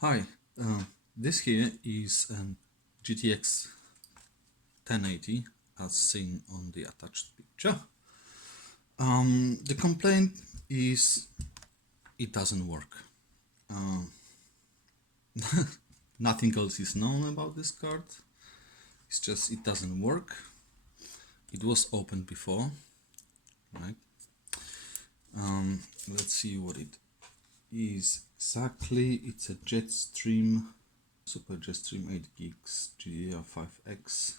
Hi, this here is an GTX 1080 as seen on the attached picture. The complaint is it doesn't work. Nothing else is known about this card. It's just it doesn't work. It was opened before, right? Let's see what it is exactly. It's a Jetstream, Super Jetstream 8 gigs GDDR5X.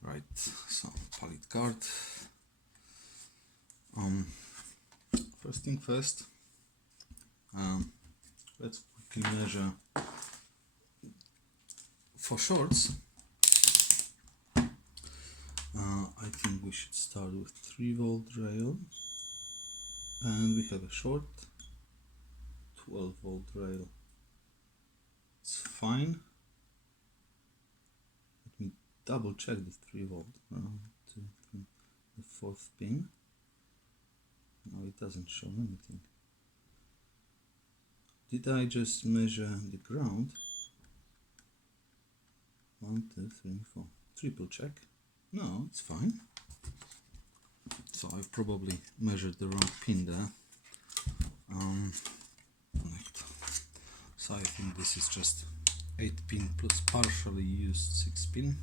Right, so Palit card. First thing first, let's quickly measure for shorts. I think we should start with 3-volt rail, and we have a short 12-volt rail. It's fine. Let me double check the 3-volt. 2, 3, the fourth pin. No, it doesn't show anything. Did I just measure the ground? 1, 2, 3, 4. Triple check. No, it's fine. So I've probably measured the wrong pin there. So I think this is just 8 pin plus partially used 6 pin.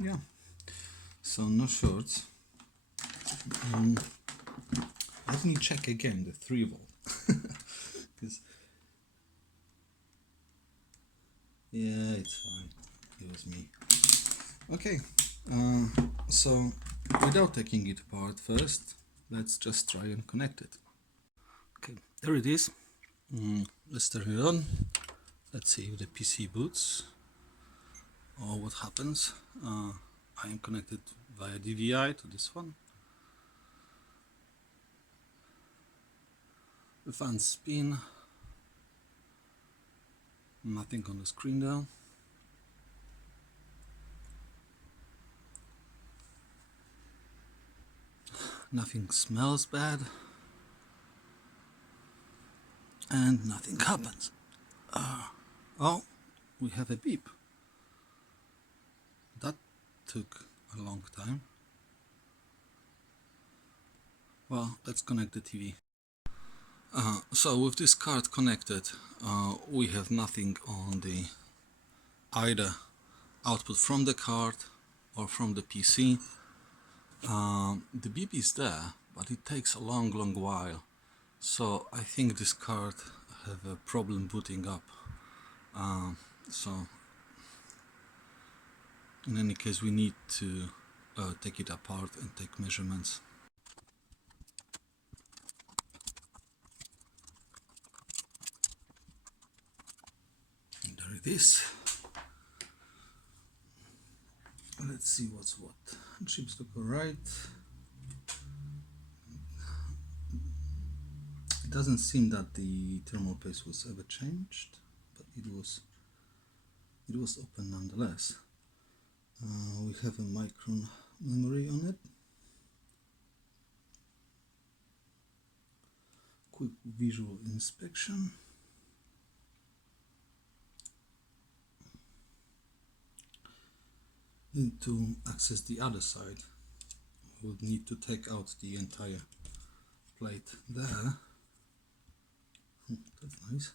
Yeah, so no shorts. Let me check again the 3-volt. Because yeah, it's fine. It was me. Okay, so without taking it apart first, let's just try and connect it. Okay, there it is. Let's turn it on. Let's see if the PC boots or what happens. I am connected via DVI to this one. The fan spin. Nothing on the screen there. Nothing smells bad. And nothing happens. Oh, we have a beep. That took a long time. Well, let's connect the TV. So with this card connected, we have nothing on the either output from the card or from the PC. The beep is there, but it takes a long while. So I think this card have a problem booting up. So in any case, we need to take it apart and take measurements. And there it is. Let's see what's what. Chips look alright. It doesn't seem that the thermal paste was ever changed, but it was open nonetheless. We have a micron memory on it. Quick visual inspection. Need to access the other side. We would need to take out the entire plate there. That's nice.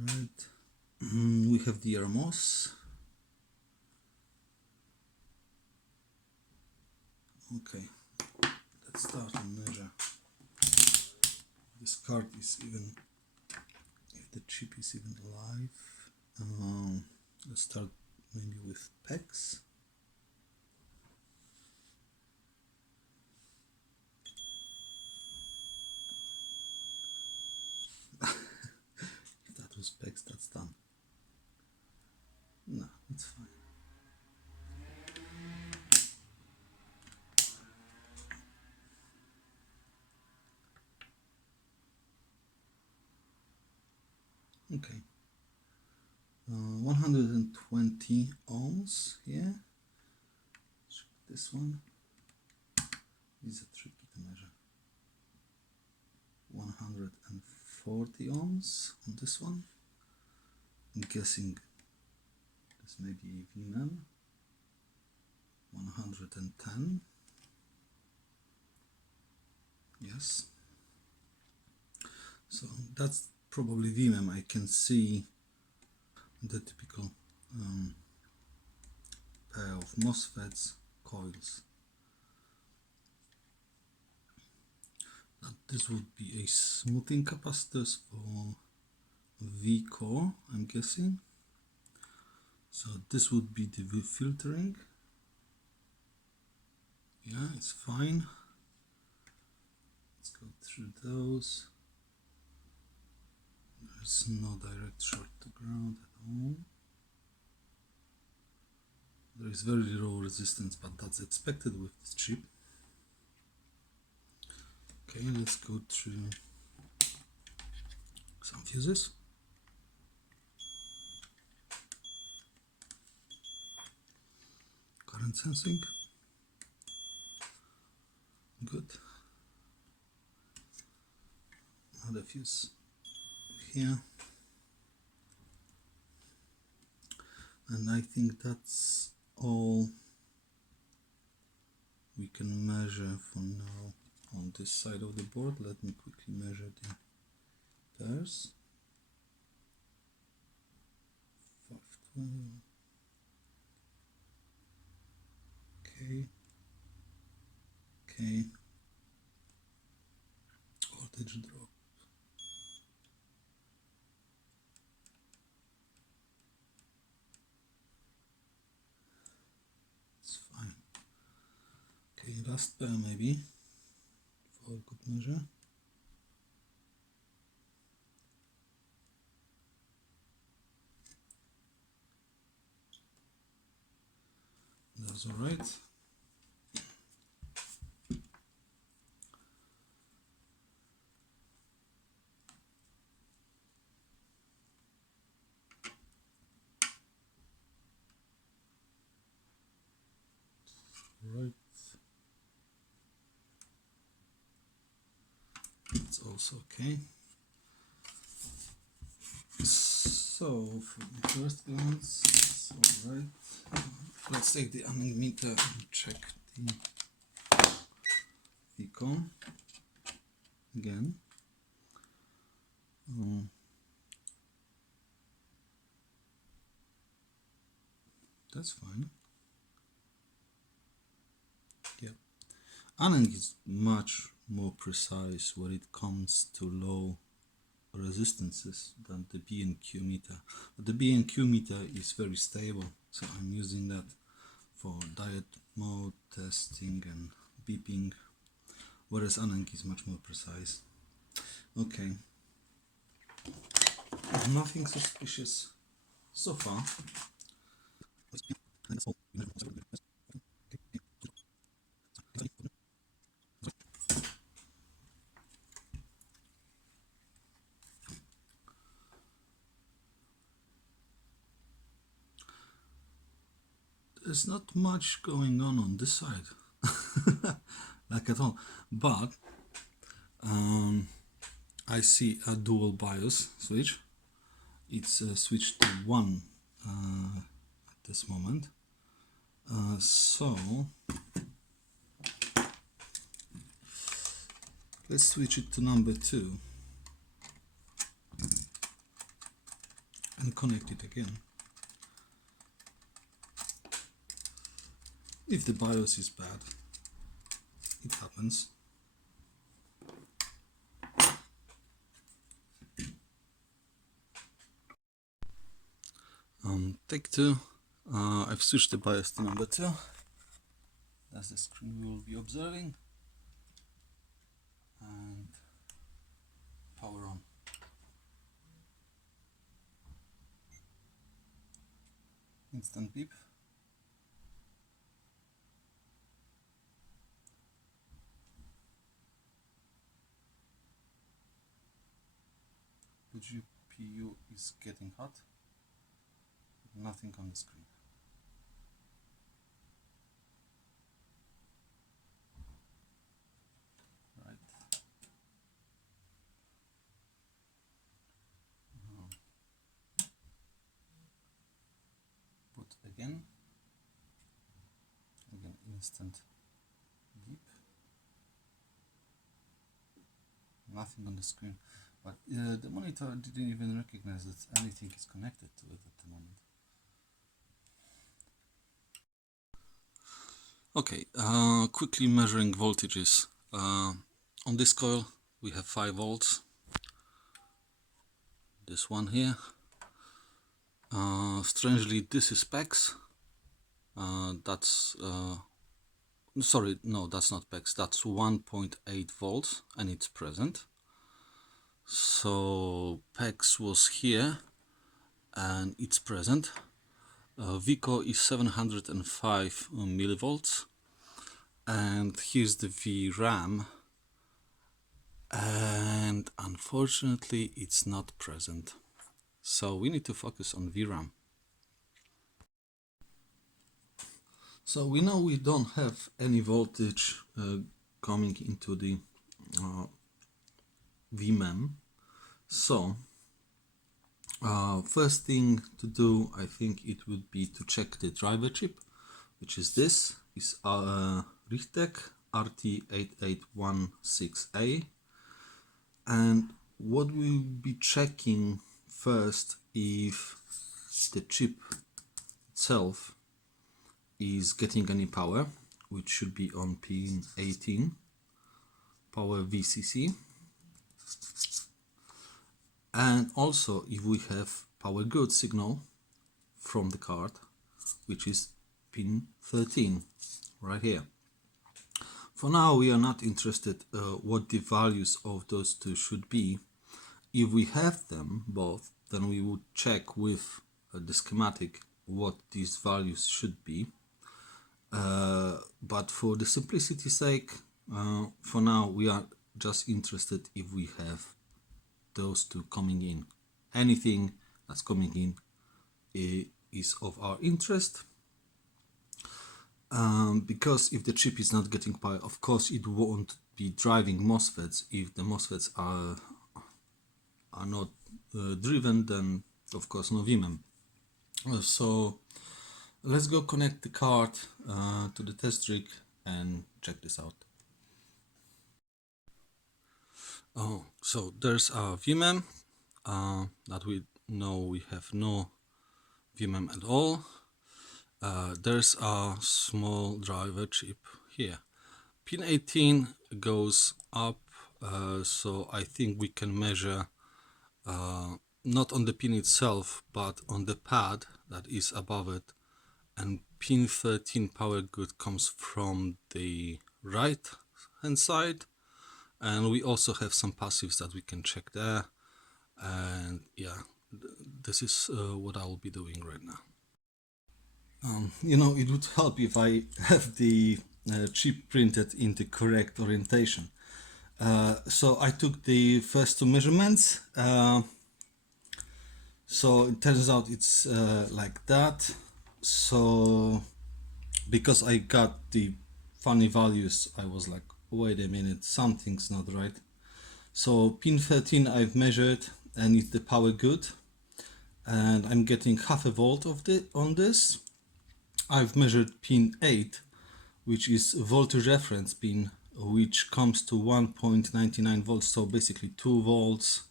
Right. We have the RMOS. Okay, let's start and measure. This card is even, if the chip is even alive. Let's start maybe with PEX. If that was PEX, that's done. No, it's fine. Okay, 120 ohms here. This one is a tricky to measure. 140 ohms on this one. I'm guessing this may be VMan. 110. Yes. So that's probably VMan. I can see the typical pair of MOSFETs, coils. This would be a smoothing capacitors for V core, I'm guessing. So this would be the V filtering. Yeah, it's fine. Let's go through those. There's no direct short to ground at all. There is very low resistance, but that's expected with this chip. Okay, let's go through some fuses. Current sensing. Good. Another fuse here. And I think that's all we can measure for now on this side of the board. Let me quickly measure the pairs. 512. Okay. Okay. Voltage drop. It's fine. Okay, last pair maybe for a good measure. That's all right. Right. It's also okay. So from first glance, it's all right. Let's take the Anand meter and check the VCOM again. That's fine. Yep. Anand is much more precise when it comes to low resistances than the B&Q meter. But the B&Q meter is very stable, so I'm using that for diode mode testing and beeping, whereas Anand is much more precise. Okay, nothing suspicious so far. There's not much going on this side, like at all, but I see a dual BIOS switch. It's switched to 1 at this moment. So let's switch it to number 2 and connect it again. If the BIOS is bad, it happens. Take 2. I've switched the BIOS to number 2. That's the screen we will be observing. And power on. Instant beep. The GPU is getting hot. Nothing on the screen. Right. again. Again, instant beep. Nothing on the screen, but the monitor didn't even recognize that anything is connected to it at the moment. Okay, quickly measuring voltages. On this coil we have 5 volts. This one here. Strangely, this is specs. Sorry, no, that's not specs. That's 1.8 volts and it's present. So PEX was here and it's present. VICO is 705 millivolts, and here's the VRAM, and unfortunately it's not present. So we need to focus on VRAM. So we know we don't have any voltage coming into the VMan. So first thing to do, I think it would be to check the driver chip, which is this. Is Richtec RT8816A, and what we'll be checking first if the chip itself is getting any power, which should be on pin 18, power VCC, and also if we have power good signal from the card, which is pin 13 right here. For now we are not interested what the values of those two should be. If we have them both, then we would check with the schematic what these values should be. But for the simplicity's sake, for now we are just interested if we have those two coming in. Anything that's coming in is of our interest, because if the chip is not getting power, of course it won't be driving MOSFETs. If the MOSFETs are not driven, then of course no VMan. So let's go connect the card to the test rig and check this out. Oh, so there's a VMan that we know we have no VMan at all. There's a small driver chip here. Pin 18 goes up, so I think we can measure not on the pin itself, but on the pad that is above it. And pin 13 power good comes from the right hand side, and we also have some passives that we can check there. And yeah, this is what I will be doing right now. You know, it would help if I have the chip printed in the correct orientation. So I took the first two measurements. So it turns out it's like that. So because I got the funny values, I was like, wait a minute, something's not right. So pin 13 I've measured and it's the power good, and I'm getting half a volt on this. I've measured pin 8, which is voltage reference pin, which comes to 1.99 volts, so basically 2 volts.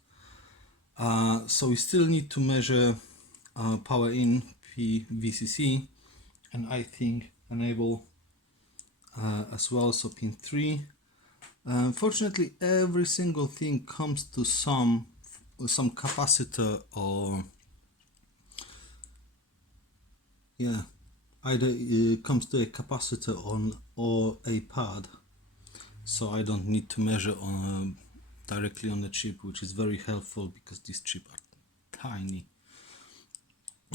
So we still need to measure power in VCC, and I think enable as well, so pin 3. Unfortunately, every single thing comes to some capacitor, or yeah, either it comes to a capacitor or a pad, so I don't need to measure directly on the chip, which is very helpful because these chips are tiny.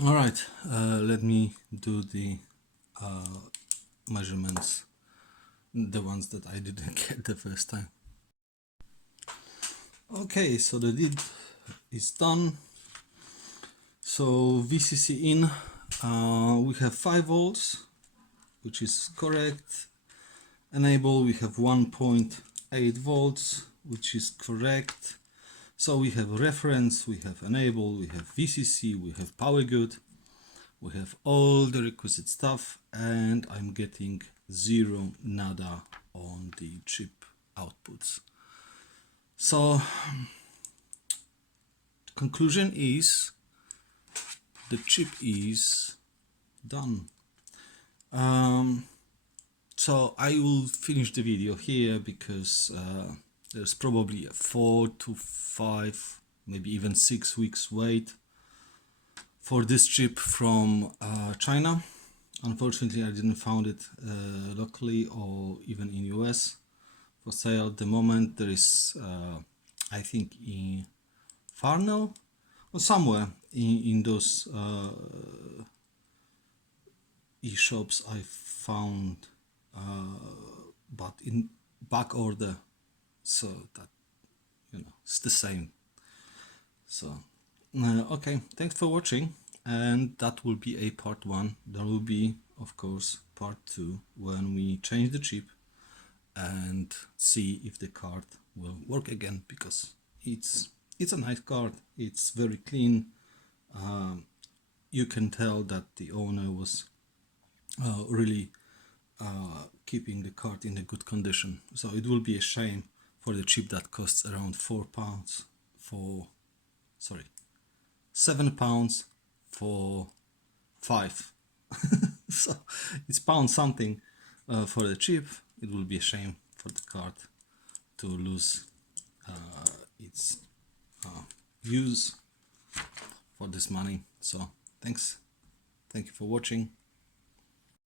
Alright, let me do the measurements, the ones that I didn't get the first time. Okay, so the deed is done. So VCC in, we have 5 volts, which is correct. Enable, we have 1.8 volts, which is correct. So we have reference, we have enable, we have VCC, we have power good. We have all the requisite stuff, and I'm getting zero nada on the chip outputs. So the conclusion is the chip is done. So I will finish the video here because there's probably a 4 to 5, maybe even 6 weeks wait for this chip from China. Unfortunately, I didn't find it locally or even in US for sale at the moment. There is, I think, in Farnell or somewhere in those e-shops I found, but in back order, so that, you know, it's the same. So okay, thanks for watching, and that will be a part 1. There will be, of course, part 2 when we change the chip and see if the card will work again, because it's a nice card. It's very clean. You can tell that the owner was really keeping the card in a good condition. So it will be a shame for the chip that costs around £4 for, sorry, £7 for 5. So it's pound something for the chip. It will be a shame for the card to lose its use for this money. So thank you for watching.